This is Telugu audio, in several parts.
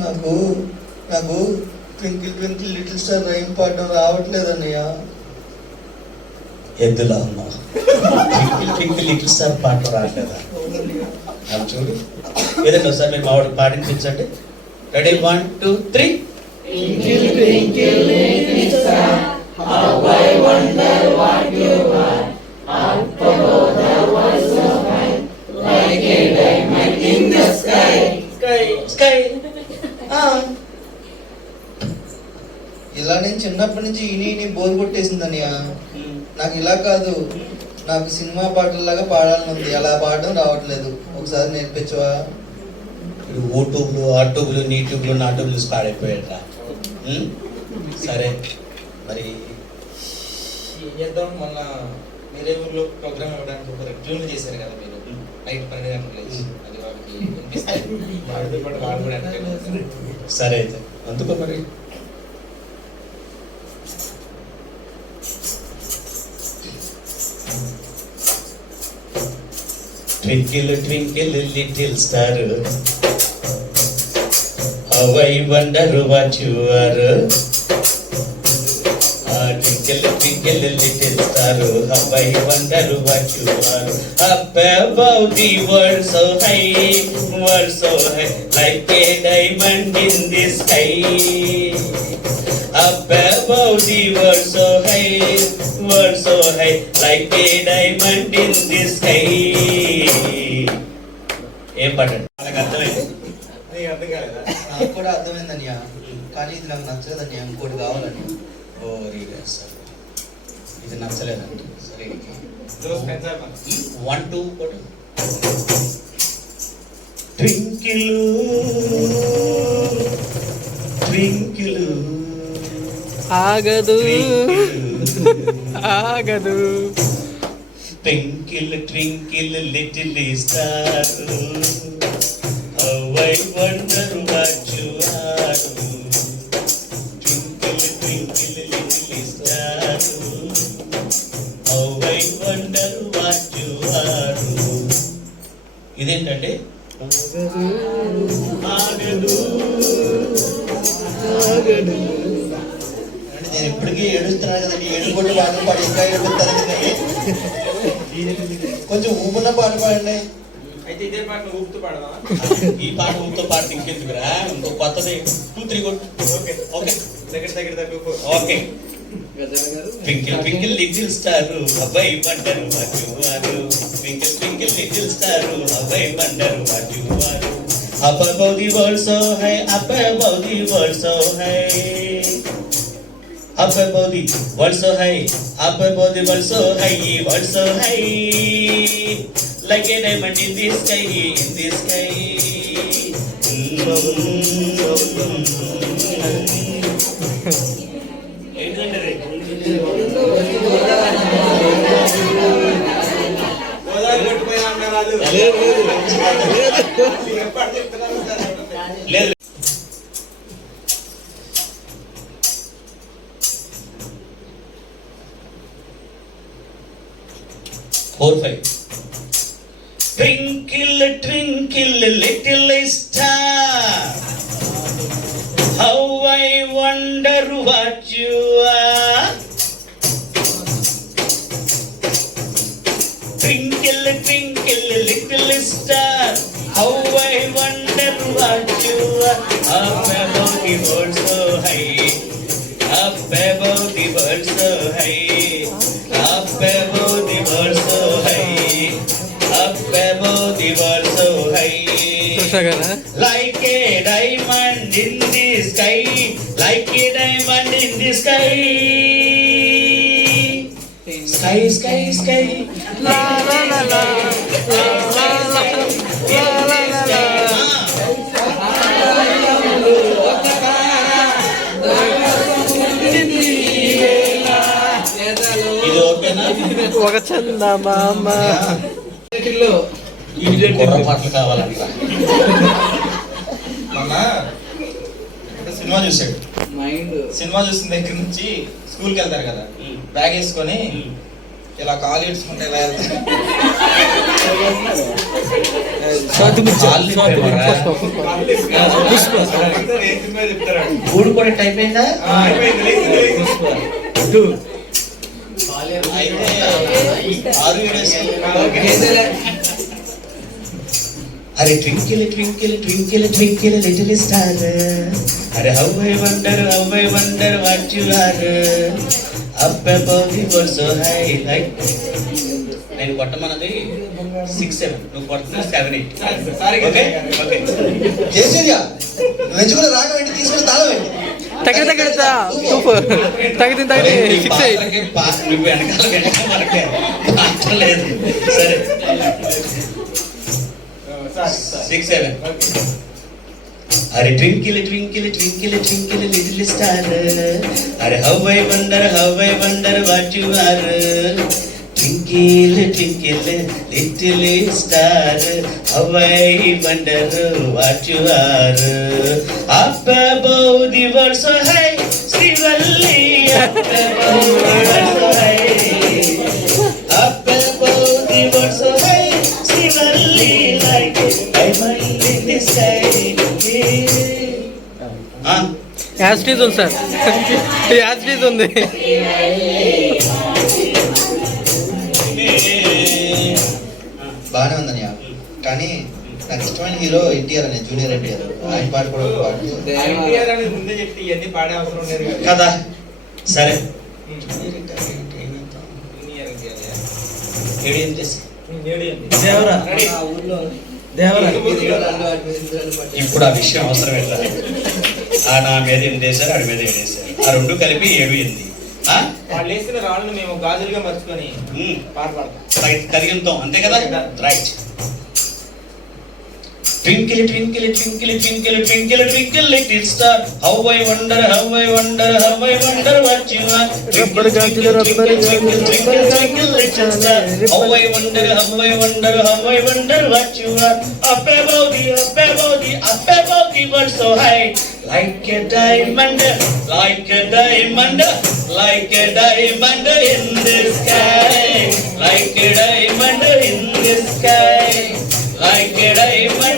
నాకు నాకు twinkle twinkle little star rhyme పాడడం రావట్లేదు అన్నయ్య ఎద్దులా అమ్మా ట్వింకిల్ ట్వింకిల్ లిటిల్ స్టార్ పాట రావట్లేదా అది చూడు ఏదైనా ఒకసారి మేము ఆవిడ పాటించండి ready one two three twinkle twinkle అలా కాదు నాకు సినిమా పాటల్లాగా పాడాలని ఉంది అలా పాడడం రావట్లేదు ఒకసారి నేర్పించవా ఇప్పుడు ఓ ట్యూబ్లు ఆ ట్యూబ్లు నీ ట్యూబ్లు నా ట్యూబ్లు స్టార్ట్ సరే మరి ఏం చేద్దాం మొన్న మీరే ఊర్లో ప్రోగ్రామ్ ఇవ్వడానికి ఒక ట్యూన్లు చేశారు కదా మీరు నైట్ పన్నెండు గంటలు అది వాళ్ళకి వినిపిస్తాయి సరే అయితే అందుకో మరి Twinkle, twinkle, little star, how I wonder what you are. తెచ్చేస్తారు అబ్బాయి వందరు వచ్చువారు about the world so high world so high like a diamond in the sky అబ్బాయి world so high world so high like a diamond in the sky ఏం పాట నాకు అర్థమైంది నీకు అర్థం కాలేదా నాకు కూడా అర్థమైందని కానీ ఇది నాకు నచ్చదు నచ్చదని ఇంకో ఇది నచ్చలేదు వన్ టూ ట్వింకిలు ట్వింకిలు ఆగదు ఆగదు twinkle twinkle little star I wonder what ఏంటంటే నేను ఇప్పటికీ ఏడుస్తున్నాను కదండి ఏడుకుంటే పాటలు పాడి ఇంకా ఏడుపుతాను కదండి కొంచెం ఊపున్న పాట పాడండి అయితే ఇదే పాట ఊపుతూ పాడదా ఈ పాట ఊపుతో పాట ఇంకెందుకురా ఇంకో కొత్తది టూ త్రీ కొట్టు ఓకే ఓకే దగ్గర దగ్గర దగ్గర okay twinkle twinkle little star అబ్బాయి పండరు వారు పింకిల్ పింకిల్ లిటిల్ స్టార్ అబ్బాయి పండరు వారు అబ్బా బౌది వరల్డ్ సో హై అబ్బా బౌది వరల్డ్ సో హై అబ్బా బౌది వరల్డ్ సో హై అబ్బా బౌది world so high world so high like diamond in the sky in the sky Mm-hmm. లేదు లేదు లేదు ఫోర్ ఫైవ్ ట్రింకిల్ ట్రింకిల్ बहुत वर्ष है आप पे बहुत वर्ष है आप पे बहुत वर्ष है like a diamond in the sky like a diamond in the sky sky sky sky పాటలు సినిమా చూసాడు సినిమా చూసిన దగ్గర నుంచి స్కూల్కి వెళ్తారు కదా బ్యాగ్ వేసుకొని ఇలా కాల్ చేసుకుంటే ఇలా వెళ్తారు అయిందా అరే twinkle twinkle twinkle twinkle little star అరే how I wonder how I wonder what you are up above the world so high like నేను కొట్టమన్నది సిక్స్ సెవెన్ నువ్వు కొడుతున్నా సెవెన్ ఎయిట్ ఓకే ఓకే చేసేదిగా నువ్వు ఎంచుకున్న రాగం ఏంటి తీసుకున్న తాళం ఏంటి తగిలి తగిలితా ఫిక్స్ अरे ट्विंकिल ट्विंकिल ट्विंकिल ट्विंकिल लिटिल स्टार अरे हवय बंदर हवय बंदर what are twinkle twinkle little star how I wonder what you are ಅಪ್ಪ ಬಹು ದಿವಸ ಹೈ ಶ್ರೀವಲ್ಲಿ ಅಪ್ಪ ಬಹು ದಿವಸ ಹೈ ಅಪ್ಪ ಬಹು ದಿವಸ hi Srivalli like I mind in the sky as టీజ్ ఉంది సార్ యాజ్ టీజ్ ఉంది కానీ నాకు ఇష్టమైన హీరో ఎన్టీఆర్ అనే జూనియర్ ఎన్టీఆర్ ఆయన పాట కూడా ఒక పాట కదా సరే ఇప్పుడు ఆ విషయం అవసరం ఎట్లా ఆ నా మీద ఏం చేశారు ఆడి మీద ఏం చేశారు ఆ రెండు కలిపి ఏడు ఎనిమిది వాళ్ళు వేసిన రాళ్ళను మేము గాజులుగా మర్చుకొని పాట పాడతాం కలిగి అంతే కదా right twinkle twinkle twinkle twinkle twinkle twinkle little star. How I wonder, how I wonder, how I wonder what you are. Twinkle, twinkle, twinkle, twinkle, twinkle, twinkle little star. How I wonder, how I wonder, how I wonder what you are. Up above the, up above the, up above the world so high. Like a diamond, like a diamond, like a diamond in the sky. Like a diamond in the sky. Like a diamond.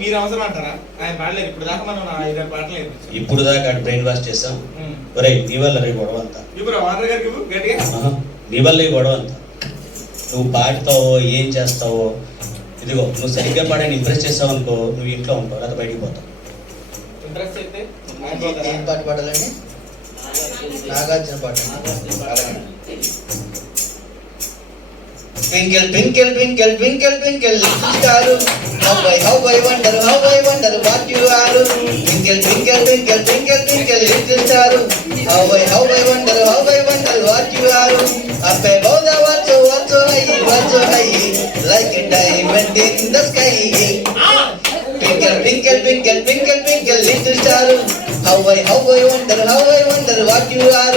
మీరు అవసరం అంటారా ఆయన పాడలేదు ఇప్పుడు దాకా మనం ఇప్పుడు దాకా బ్రెయిన్ వాష్ చేసాం నీ వల్ల రే గొడవ అంతా నీ వల్ల గొడవ అంతా నువ్వు పాడతావో ఏం చేస్తావో ఇదిగో నువ్వు సరిగ్గా పాడని ఇంప్రెస్ చేస్తావు అనుకో నువ్వు ఇంట్లో ఉంటావు లేకపోతే బయటికి పోతావు ఇంప్రెస్ ఏం పాట పాడాలండి నాగార్జున పాట Twinkle, twinkle, twinkle, twinkle, twinkle, little star. How I, how I wonder, how I wonder what you are. Twinkle, twinkle, twinkle, twinkle, twinkle, little star. How I, how I wonder, how I wonder what you are. Up above the world, so what so high, what so high, like a diamond in the sky. Twinkle, twinkle, twinkle, twinkle, twinkle, little star. How I, how I wonder, how I popular.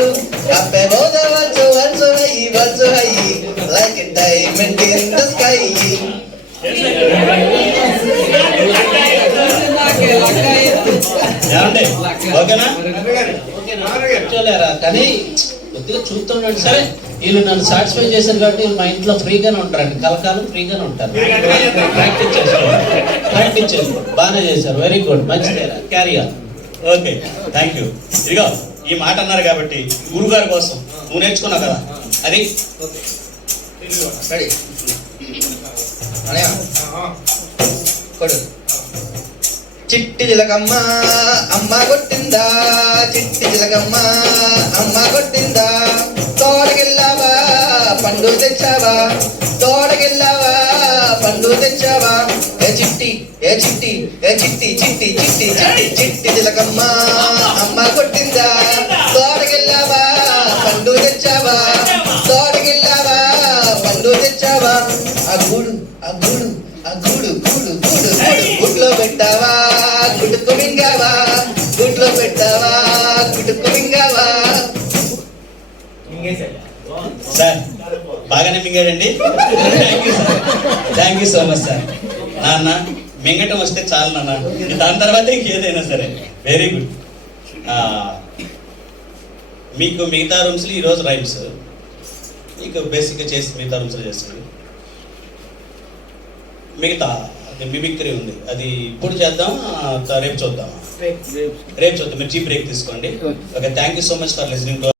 Cafe Moda Vancho Vancho Hai Vancho Hai like a diamond in the sky. చూస్తున్నాడు సరే వీళ్ళు నన్ను సాటిస్ఫై చేశారు కాబట్టి మా ఇంట్లో ఫ్రీగానే ఉంటారండి కలకాలం ఫ్రీగానే ఉంటారు ప్రాక్టీస్ చేసుకోండి ప్రాక్టీస్ చేసుకోండి బాగానే చేశారు వెరీ గుడ్ మంచిదేరా క్యారీ ఓకే థ్యాంక్ యూ ఇదిగో ఈ మాట అన్నారు కాబట్టి గురుగారి కోసం నువ్వు నేర్చుకున్నావు కదా అది చిట్టి జిలకమ్మ అమ్మ కొట్టిందా చిట్టి జిలకమ్మ అమ్మ కొట్టిందా తోడగిల్లావా పండు తెచ్చావా తోడగిల్లావా పండు తెచ్చావా ఏ చిట్టి ఏ చిట్టి ఏ చిట్టి చిట్టి చిట్టి చిట్టి చిట్టి చిలకమ్మ అమ్మ కొట్టిందా తెచ్చావా ఆ గూడు ఆ గుడు ఆ గూడు గూడు గూడు గూడు గుడ్లో పెట్టావా గుడ్డుకు మింగావా గుడ్లో పెట్టావా గుడ్డుకు మింగావా సార్ బాగానే మింగాడండి thank you sir thank you so much sir నాన్న మింగటం వస్తే చాలు నాన్న దాని తర్వాత ఇంకేదైనా సరే వెరీ గుడ్ మీకు మిగతా రూమ్స్లో ఈరోజు రైమ్స్ ఇక బేసిక్గా చేసి మిగతా రూమ్స్లో చేస్తుంది మిగతా మిమిక్రీ ఉంది అది ఇప్పుడు చేద్దాం రేపు చూద్దాం రేపు చూద్దాం మీరు చీప్ బ్రేక్ తీసుకోండి okay thank you so much for listening to